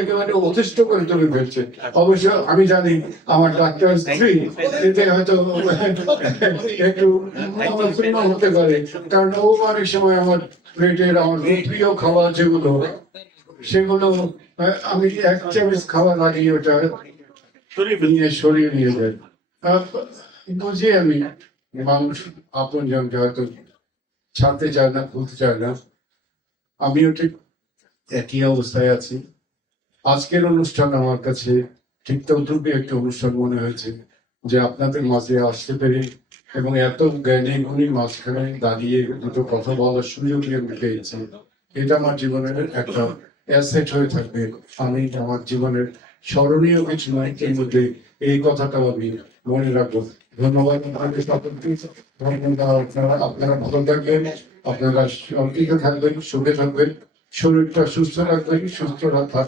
একেবারে অতিষ্ঠ করে তুলে ফেলছে। অবশ্য আমি জানি আমার ডাক্তার স্ত্রী এতে হয়তো একটু হতে পারে। কারণ ও অনেক সময় আমার প্লেটের আমার প্রিয় খাবার যেগুলো সেগুলো আমি এক চামচ খাওয়া লাগিয়ে ওটা নিয়ে সরিয়ে নিয়ে যায় বুঝি আমি মানুষ আপন জনকে হয়তো ছাড়তে চায় না ভুলতে চায় না আমিও ঠিক একই অবস্থায় আছি। আজকের অনুষ্ঠান আমার কাছে ঠিক তদ্রুপই একটা অনুষ্ঠান মনে হয়েছে যে আপনাদের মাঝে আসতে পেরে এবং এত জ্ঞানী গুণী মাঝখানে দাঁড়িয়ে দুটো কথা বলার সুযোগ পেয়েছি। এটা আমার জীবনের একটা অ্যাসেট হয়ে থাকবে। আমি আমার জীবনের স্মরণীয় কিছু নয় এর মধ্যে এই কথাটাও আমি মনে রাখব। ধন্যবাদ আপনারা আপনারা ভালো থাকবেন। আপনারা শান্তিতে থাকবেন, সুখে থাকবেন। শরীরটা সুস্থ রাখবেন, সুস্থ রাখার